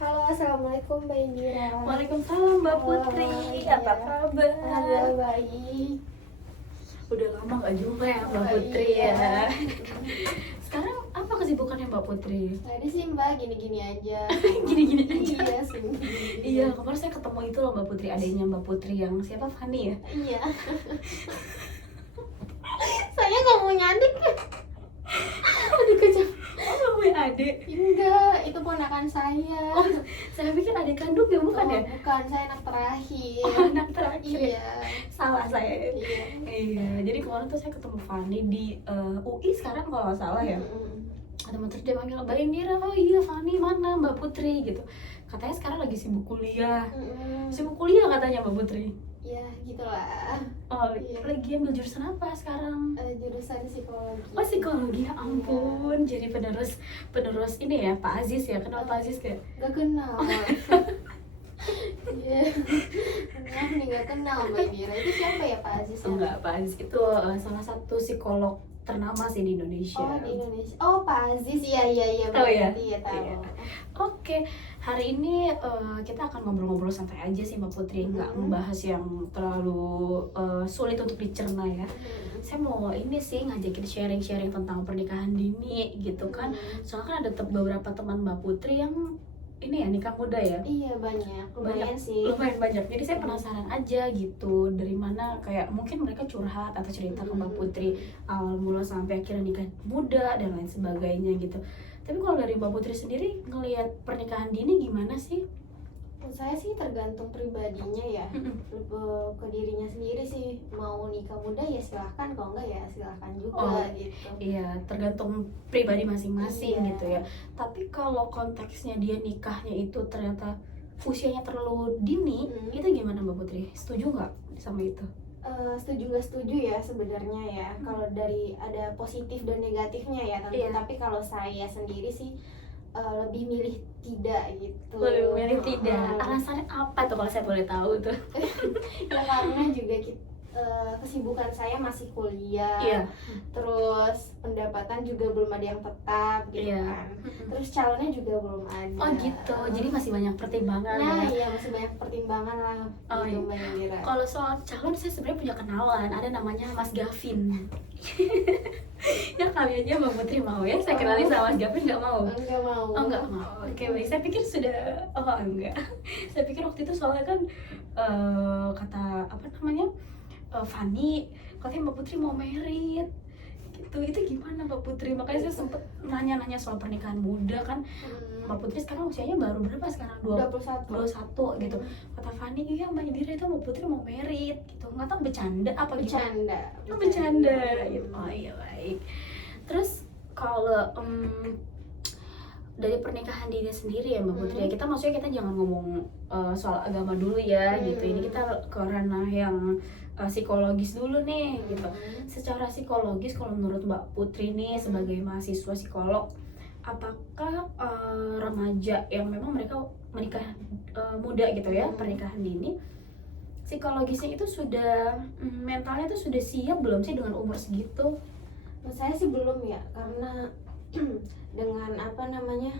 Halo, assalamualaikum Mbak Indira. Waalaikumsalam Mbak Putri, iya. apa kabar? Alhamdulillah baik. Udah lama gak jumpa ya Mbak Putri Iya. ya. Sekarang apa kesibukannya Mbak Putri? Tadi sih Mbak gini-gini aja. Gini-gini aja. Iya, sibuk. Iya, kemarin saya ketemu itu loh Mbak Putri, adanya Mbak Putri yang siapa, Fani ya? Iya. Saya nggak mau nyadik. Aduh kecap. Oh, punya adik? Enggak, itu ponakan saya. Oh, saya pikir adik kandung ya, bukan ya? Bukan, saya anak terakhir. Oh, anak terakhir. Iya. Salah saya. Iya. Iya, jadi kemarin tuh saya ketemu Fani di UI sekarang kalau nggak salah ya. Teman terus dia panggil Mbak Indira, oh iya Fani mana Mbak Putri gitu. Katanya sekarang lagi sibuk kuliah. Sibuk kuliah katanya Mbak Putri. Ya, gitulah. Oh, Iya. lagi ambil jurusan apa sekarang? Jurusan psikologi. Oh, psikologi, ya ampun. Jadi penerus ini ya, Pak Aziz ya. Kenal Pak Aziz gak? Gak kenal. Iya. Kenal nih gak kenal Mbak Indira. Itu siapa ya Pak Aziz? Enggak, Pak Aziz itu salah satu psikolog ternama sih di Indonesia. Oh, di Indonesia. Oh, Pak Aziz. Iya. Tahu ya? Iya, tahu. Iya. Oke, hari ini kita akan ngobrol-ngobrol santai aja sih Mbak Putri, nggak membahas yang terlalu sulit untuk dicerna ya. Saya mau ini sih ngajakin sharing-sharing tentang pernikahan dini gitu kan. Soalnya kan ada beberapa teman Mbak Putri yang ini ya nikah muda ya. Iya, banyak. Lumayan sih. Lumayan banyak. Jadi saya penasaran aja gitu, dari mana kayak mungkin mereka curhat atau cerita ke Mbak Putri awal mula sampai akhirnya nikah muda dan lain sebagainya gitu. Tapi kalau dari Mbak Putri sendiri ngelihat pernikahan dini gimana sih? Menurut saya sih tergantung pribadinya ya. Ke dirinya sendiri sih. Mau nikah muda ya silahkan, kalau enggak ya silahkan juga gitu. Iya, tergantung pribadi masing-masing Iya. gitu ya. Tapi kalau konteksnya dia nikahnya itu ternyata usianya terlalu dini, itu gimana Mbak Putri? Setuju nggak sama itu? Setuju nggak setuju ya sebenarnya ya. Kalau dari ada positif dan negatifnya ya tentu. Iya. Tapi kalau saya sendiri sih lebih milih tidak gitu. Lebih milih tidak. Alasannya apa tuh kalau saya boleh tahu tuh? Ya karena juga kesibukan saya masih kuliah. Iya. Terus pendapatan juga belum ada yang tetap gitu Iya. kan. Terus calonnya juga belum ada. Oh gitu. Jadi masih banyak pertimbangan Nah, ya. iya masih banyak pertimbangan lah Oh, gitu iya. Mbak Indira. Kalau soal calon saya sebenarnya punya kenalan, ada namanya Mas Gavin. Ya kali aja Mbak Putri mau ya, saya kenalin sama Mas Gavin nggak mau? Enggak mau. Oh nggak mau, oke baik. Saya pikir sudah, oh enggak. Saya pikir waktu itu soalnya kan kata apa namanya Fani, katanya Mbak Putri mau merit gitu. Itu gimana Mbak Putri? Makanya saya sempet nanya-nanya soal pernikahan muda kan. Mbak Putri sekarang usianya baru berapa sekarang? 21. 21 gitu. Kata Fani, iya Mbak Indira itu Mbak Putri mau merit gitu. Nggak tahu bercanda apa gimana? Bercanda. Oh, bercanda gitu. Oh iya baik. Terus kalau dari pernikahan diri sendiri ya Mbak Putri, kita maksudnya kita jangan ngomong soal agama dulu ya gitu. Ini kita ke ranah yang psikologis dulu nih gitu. Secara psikologis kalau menurut Mbak Putri nih sebagai mahasiswa psikolog, apakah remaja yang memang mereka menikah muda gitu ya, pernikahan dini, psikologisnya itu sudah mentalnya itu sudah siap belum sih dengan umur segitu? Menurut saya sih belum ya, karena dengan apa namanya,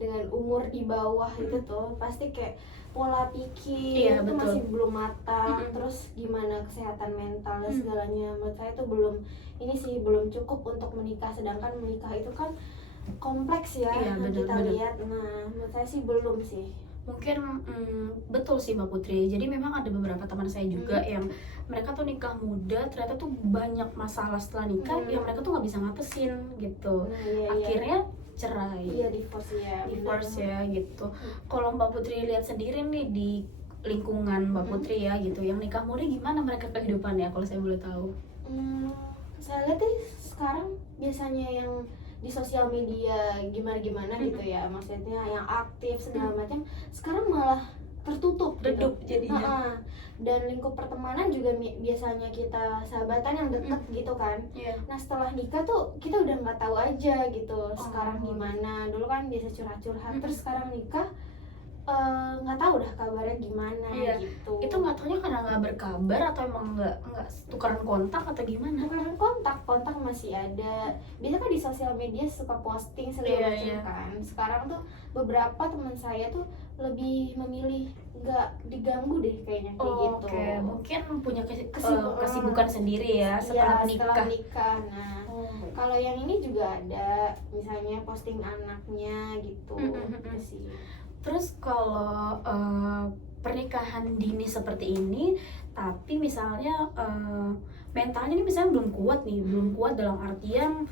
dengan umur di bawah itu tuh pasti kayak pola pikir Iya, itu betul. masih belum matang. Terus gimana kesehatan mental dan segalanya, menurut saya itu belum, ini sih belum cukup untuk menikah. Sedangkan menikah itu kan kompleks ya, Iya, yang betul, kita betul. lihat. Nah, menurut saya sih belum sih. Mungkin betul sih Mbak Putri. Jadi memang ada beberapa teman saya juga yang mereka tuh nikah muda, ternyata tuh banyak masalah setelah nikah yang mereka tuh nggak bisa ngatasin gitu. Nah, iya. Akhirnya cerai, Iya, divorce ya. divorce ya gitu. Kalau Mbak Putri lihat sendiri nih di lingkungan Mbak Putri ya gitu, yang nikah muda gimana mereka kehidupannya kalau saya boleh tahu? Saya lihat sih sekarang biasanya yang di sosial media gimana gitu ya, maksudnya yang aktif segala macam, sekarang malah tertutup Redup gitu. jadinya. Dan lingkup pertemanan juga biasanya kita sahabatan yang deket gitu kan. Iya. Nah setelah nikah tuh kita udah nggak tahu aja gitu sekarang gimana. Dulu kan biasa curhat-curhat, terus sekarang nikah nggak tahu dah kabarnya gimana Iya. gitu. Itu nggak taunya karena nggak berkabar atau emang nggak tukeran kontak atau gimana? Bukan kontak masih ada. Biasanya kan di sosial media suka posting Iya, segala macam iya. kan. Sekarang tuh beberapa teman saya tuh lebih memilih nggak diganggu deh kayaknya kayak gitu. Oke, mungkin punya Kesibukan. kesibukan sendiri ya setelah Iya, menikah. setelah nikah. Nah, Oh. kalau yang ini juga ada, misalnya posting anaknya gitu. Mm-mm. Itu sih. Terus kalau pernikahan dini seperti ini, tapi misalnya mentalnya ini misalnya belum kuat nih, belum kuat dalam artian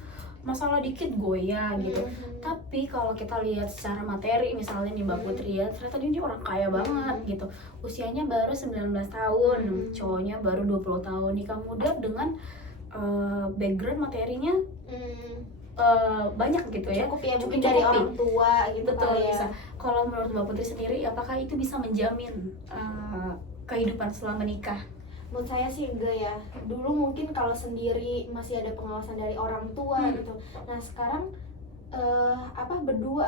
masalah dikit goyah gitu. Tapi kalau kita lihat secara materi misalnya nih Mbak Putri ya, ternyata dia ini orang kaya banget gitu. Usianya baru 19 tahun, cowoknya baru 20 tahun, nikah muda dengan background materinya banyak gitu ya. Cukup ya, mungkin Cukup dari nih. orang tua gitu. Betul, kali ya. bisa. Kalau menurut Mbak Putri sendiri, apakah itu bisa menjamin kehidupan setelah menikah? Menurut saya sih enggak ya. Dulu mungkin kalau sendiri masih ada pengawasan dari orang tua gitu. Nah sekarang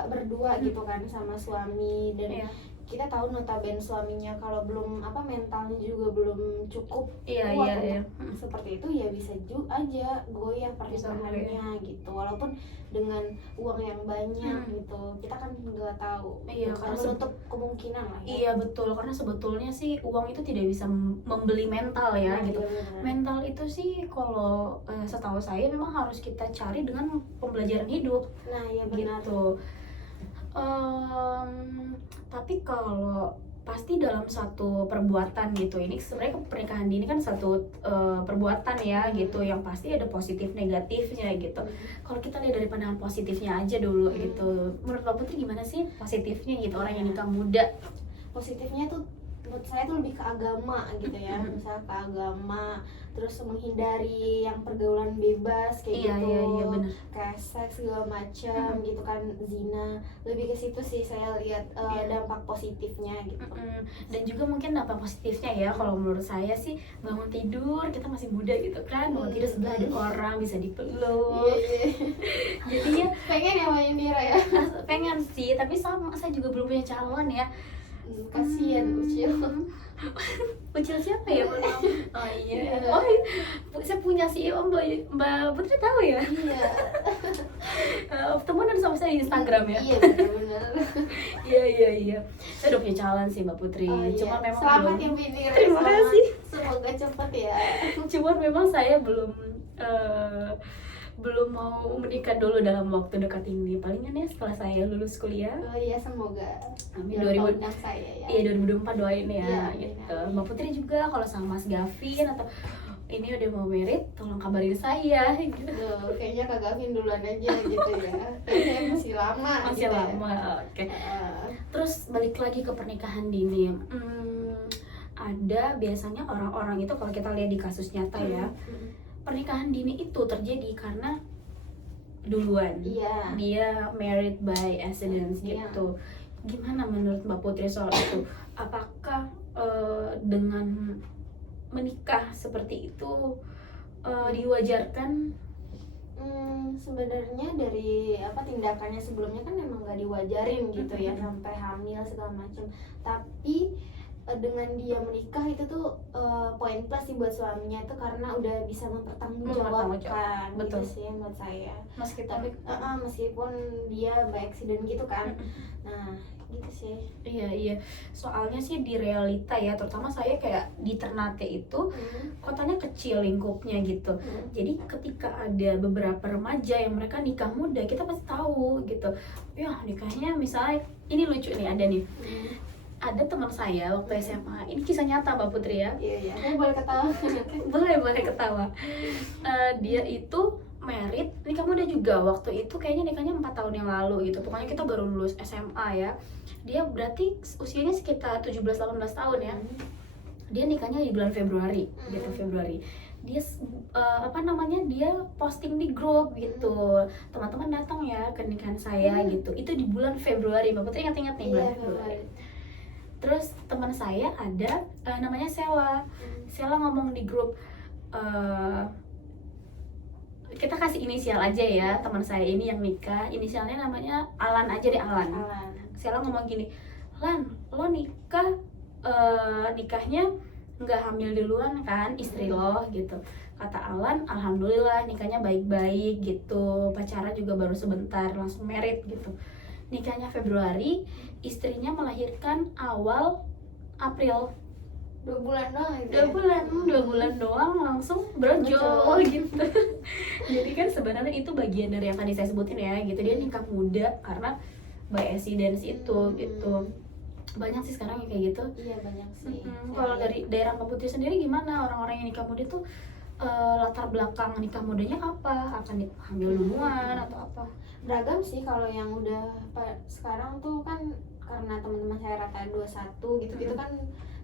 berdua gitu kan sama suami, dan Iya. kita tahu notabene suaminya kalau belum mentalnya juga belum cukup Iya, kuat iya, untuk iya. seperti itu, ya bisa aja goyah pernikahannya gitu, walaupun dengan uang yang banyak gitu. Kita kan nggak tahu. Iya, Bukan karena menutup kemungkinan lah ya. Iya betul, karena sebetulnya sih uang itu tidak bisa membeli mental ya Nah, gitu. iya benar. Mental itu sih kalau setahu saya memang harus kita cari dengan pembelajaran hidup Nah iya benar. gitu. Tapi kalau pasti dalam satu perbuatan gitu, ini sebenarnya pernikahan dini kan satu perbuatan ya gitu, yang pasti ada positif negatifnya gitu. Kalau kita lihat dari pandangan positifnya aja dulu gitu, menurut Mbak Putri gimana sih positifnya gitu orang yang nikah muda? Positifnya tuh menurut saya tuh lebih ke agama gitu ya. Misalnya ke agama, terus menghindari yang pergaulan bebas kayak Iya, gitu. iya benar. Kayak seks segala macam gitu kan, zina. Lebih ke situ sih saya lihat dampak positifnya gitu. Dan juga mungkin dampak positifnya ya, kalau menurut saya sih bangun tidur kita masih muda gitu kan, bangun tidur sebelah ada orang bisa dipeluk. Iya. Jadinya Pengen ya main Mira ya. pengen sih, tapi sama saya juga belum punya calon ya. Kasian Ucil. Ucil siapa ya? Oh iya. Oh saya punya sih, Mbak Putri tahu ya? Iya. Temenan sama saya di Instagram ya. Iya benar-benar. Iya. Saya udah punya calon sih Mbak Putri. Oh, iya. Cuma memang selamat belum. ya Mira. Terima Selamat. kasih. Semoga cepat ya. Cuman memang saya belum mau menikah dulu dalam waktu dekat ini. Palingan ya setelah saya lulus kuliah. Oh iya, semoga. Amin. Jangan undang saya ya. Iya 2024 doain ya Iya, gitu. amin. Mbak Putri juga kalau sama Mas Gavin atau ini udah mau merit, tolong kabarin saya gitu. Duh, kayaknya Kak Gavin duluan aja gitu ya. Kayaknya masih lama. Masih gitu ya. lama. Oke. Heeh. Terus balik lagi ke pernikahan dini. Ada biasanya orang-orang itu kalau kita lihat di kasus nyata ya, pernikahan dini itu terjadi karena duluan. Iya. Dia married by accident Iya. gitu. Gimana menurut Mbak Putri soal itu? Apakah dengan menikah seperti itu diwajarkan? Sebenarnya dari tindakannya sebelumnya kan memang gak diwajarin gitu ya, sampai hamil segala macam. Tapi dengan dia menikah itu tuh poin plus sih buat suaminya itu, karena udah bisa mempertanggungjawabkan Betul. gitu sih menurut saya. Meskipun Meskipun dia by accident gitu kan. Nah gitu sih. iya. Soalnya sih di realita ya, terutama saya kayak di Ternate itu kotanya kecil lingkupnya gitu. Jadi ketika ada beberapa remaja yang mereka nikah muda, kita pasti tahu gitu. Ya nikahnya misalnya, ini lucu nih, ada nih. Ada teman saya waktu SMA, ini kisah nyata Mbak Putri ya. Iya. Boleh ketawa. boleh ketawa. Dia itu merit, nikah muda juga waktu itu, kayaknya nikahnya 4 tahun yang lalu gitu. Pokoknya kita baru lulus SMA ya. Dia berarti usianya sekitar 17-18 tahun ya. Dia nikahnya di bulan Februari gitu, Februari. Dia dia posting di grup gitu, teman-teman datang ya ke nikahan saya gitu. Itu di bulan Februari, Mbak Putri ingat-ingat nih bulan Februari. Terus teman saya ada namanya Sela. Sela ngomong di grup, kita kasih inisial aja ya, teman saya ini yang nikah, inisialnya namanya Alan aja deh, Alan. Sela ngomong gini, Lan, lo nikah nikahnya nggak hamil duluan kan istri lo gitu. Kata Alan, alhamdulillah nikahnya baik-baik gitu, pacaran juga baru sebentar langsung married gitu. Nikahnya Februari, istrinya melahirkan awal April. 2 bulan doang gitu 2 bulan doang langsung brojol gitu. Jadi kan sebenarnya itu bagian dari yang tadi saya sebutin ya gitu, dia nikah muda karena by accident itu gitu. Banyak sih sekarang yang kayak gitu. Iya banyak sih. Kalau dari daerah Mbak Putri sendiri gimana, orang-orang yang nikah muda tuh latar belakang nikah mudanya apa? Akan hamil duluan atau apa? Beragam sih. Kalau yang udah sekarang tuh kan karena teman-teman saya rata 21 gitu kan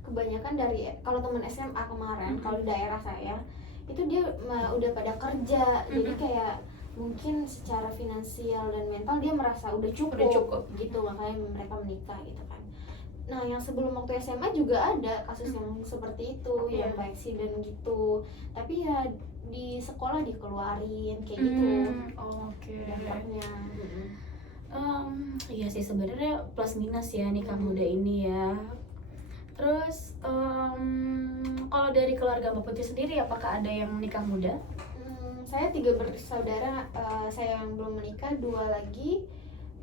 kebanyakan dari kalau teman SMA kemarin kalau di daerah saya itu dia udah pada kerja, jadi kayak mungkin secara finansial dan mental dia merasa udah cukup gitu, makanya mereka menikah gitu kan. Nah yang sebelum waktu SMA juga ada kasus yang seperti itu, yang baik sih dan gitu, tapi ya di sekolah dikeluarin kayak gitu. Dampaknya. Iya sih sebenarnya plus minus ya nikah muda ini ya. Terus kalau dari keluarga Mbak Putri sendiri apakah ada yang nikah muda? Saya 3 bersaudara, saya yang belum menikah, 2 lagi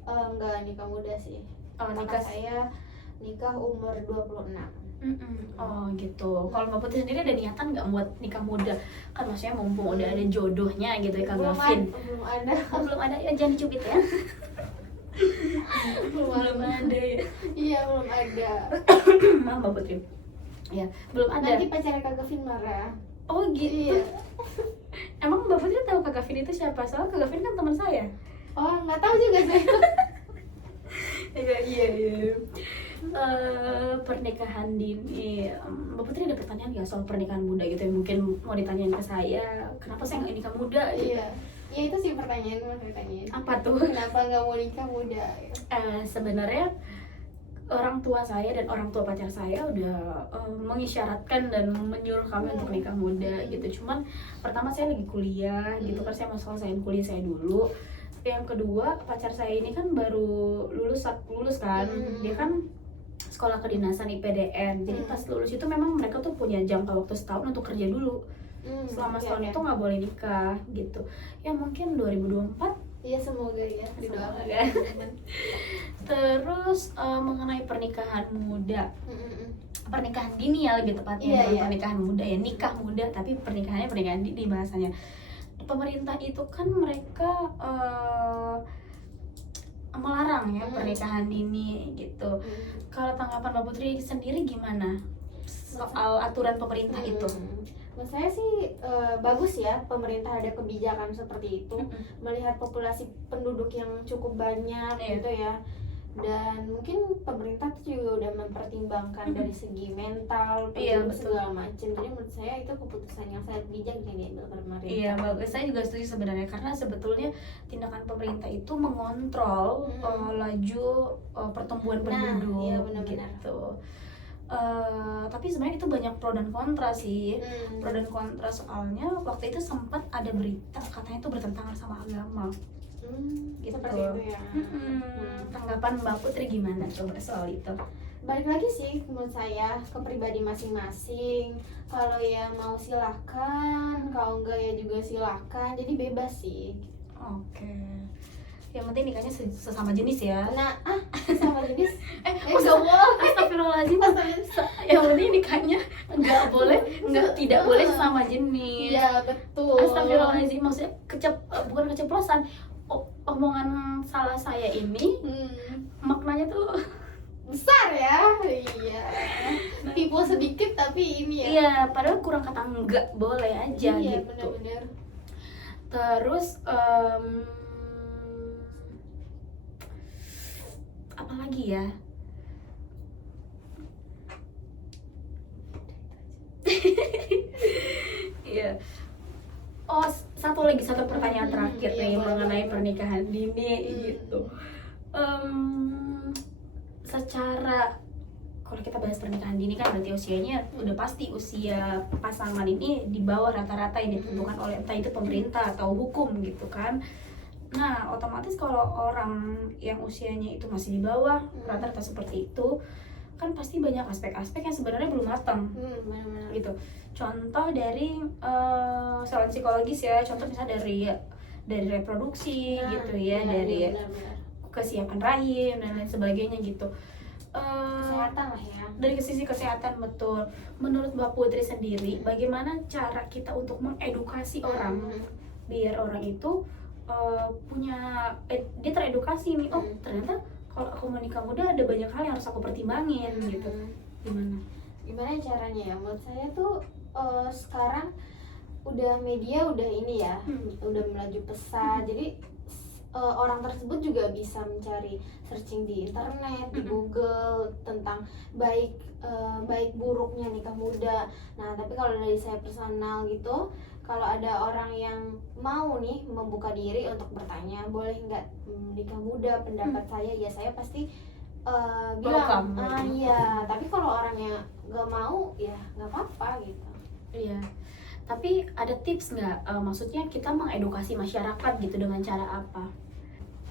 nggak nikah muda sih. Kakak saya nikah umur 26. Oh gitu. Kalau Mbak Putri sendiri ada niatan nggak buat nikah muda? Kan maksudnya mumpung udah ada jodohnya gitu ya Kak Gavin. Belum ada. Belum ada ya, jangan dicubit ya. belum ada ya. Iya belum ada. Maaf Mbak Putri. Ya belum ada. Nanti pacarnya Kak Gavin marah. Oh gitu. Iya. Emang Mbak Putri tahu Kak Gavin itu siapa? Soalnya Kak Gavin kan teman saya. Oh nggak tahu juga sih. Iya. Pernikahan dini, Mbak Putri ada pertanyaan nggak soal pernikahan muda gitu ya? Mungkin mau ditanyain ke saya, kenapa saya nggak nikah muda? Gitu. Iya. Ya itu sih pertanyaan mas ditanyain. Apa tuh? Kenapa nggak mau nikah muda? Sebenarnya orang tua saya dan orang tua pacar saya udah mengisyaratkan dan menyuruh kami untuk nikah muda gitu. Cuman pertama saya lagi kuliah gitu kan, saya mau selesaiin kuliah saya dulu. Yang kedua pacar saya ini kan baru lulus kan, dia kan sekolah kedinasan IPDN. Jadi pas lulus itu memang mereka tuh punya jangka waktu setahun untuk kerja dulu. Selama setahun itu nggak boleh nikah gitu. Ya mungkin 2024. Iya semoga ya. Didoakan. Terus mengenai pernikahan muda, pernikahan dini ya lebih tepatnya, bukan pernikahan muda ya, nikah muda tapi pernikahannya pernikahan dini bahasanya. Pemerintah itu kan mereka melarang ya pernikahan dini gitu. Kalau tanggapan Mbak Putri sendiri gimana soal aturan pemerintah itu? Menurut saya sih bagus ya pemerintah ada kebijakan seperti itu, melihat populasi penduduk yang cukup banyak gitu ya, dan mungkin pemerintah tuh juga udah mempertimbangkan dari segi mental, segala macam. Jadi menurut saya itu keputusan yang sangat bijak yang diambil pemerintah. Iya bagus, saya juga setuju sebenarnya karena sebetulnya tindakan pemerintah itu mengontrol laju pertumbuhan penduduk. Iya benar-benar. Gitu. Tapi sebenarnya itu banyak pro dan kontra sih. Pro dan kontra soalnya waktu itu sempat ada berita katanya itu bertentangan sama agama. Gitu. Seperti itu ya. Tanggapan Mbak Putri gimana coba soal itu? Balik lagi sih menurut saya ke pribadi masing-masing. Kalau ya mau silahkan, kalau enggak ya juga silahkan. Jadi bebas sih. Oke. Yang penting nikahnya sesama jenis ya. Nah, sesama jenis. Astagfirullahaladzim. Yang penting nikahnya tidak boleh sesama jenis. Iya betul. Astagfirullahaladzim, maksudnya bukan keceplosan. Omongan salah saya ini maknanya tuh besar ya. Iya. Tipu sedikit tapi ini ya. Iya, padahal kurang kata enggak boleh aja iya, gitu. Benar-benar. Terus apa lagi ya? Iya. Oh, satu pertanyaan terakhir nih mengenai pernikahan dini gitu. Secara kalau kita bahas pernikahan dini kan berarti usianya udah pasti usia pasangan ini di bawah rata-rata yang ditentukan oleh entah itu pemerintah atau hukum gitu kan. Nah, otomatis kalau orang yang usianya itu masih di bawah rata-rata seperti itu, kan pasti banyak aspek-aspek yang sebenarnya belum matang Benar-benar. gitu. Contoh dari selain psikologis ya, contoh misalnya dari reproduksi Nah, gitu ya, iya, dari iya, benar-benar. kesiapan rahim dan lain sebagainya gitu. Kesehatan lah ya. Dari sisi kesehatan, betul. Menurut Mbak Putri sendiri, bagaimana cara kita untuk mengedukasi orang biar orang itu dia teredukasi nih, oh ternyata kalau aku mau nikah muda ada banyak hal yang harus aku pertimbangin gitu. Gimana Caranya ya? Menurut saya tuh sekarang udah media udah ini ya, udah melaju pesat. Jadi orang tersebut juga bisa mencari searching di internet, di Google tentang baik buruknya nikah muda. Nah, tapi kalau dari saya personal gitu, kalau ada orang yang mau nih membuka diri untuk bertanya, boleh nggak nikah muda, pendapat saya ya saya pasti bilang iya. Tapi kalau orangnya nggak mau ya nggak apa-apa gitu. Iya. Tapi ada tips nggak? Maksudnya kita mengedukasi masyarakat gitu dengan cara apa?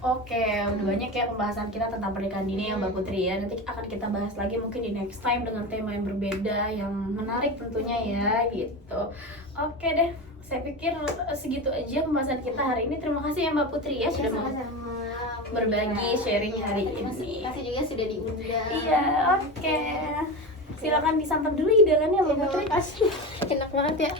Oke, udah banyak ya pembahasan kita tentang pernikahan dini ya Mbak Putri ya. Nanti akan kita bahas lagi mungkin di next time dengan tema yang berbeda, yang menarik tentunya ya gitu. Oke deh, saya pikir segitu aja pembahasan kita hari ini. Terima kasih ya Mbak Putri ya sudah mau berbagi sharing hari ini. Terima kasih juga sudah diundang. Iya, oke. Silakan disantap dulu hidangannya Mbak Putri. Enak banget ya.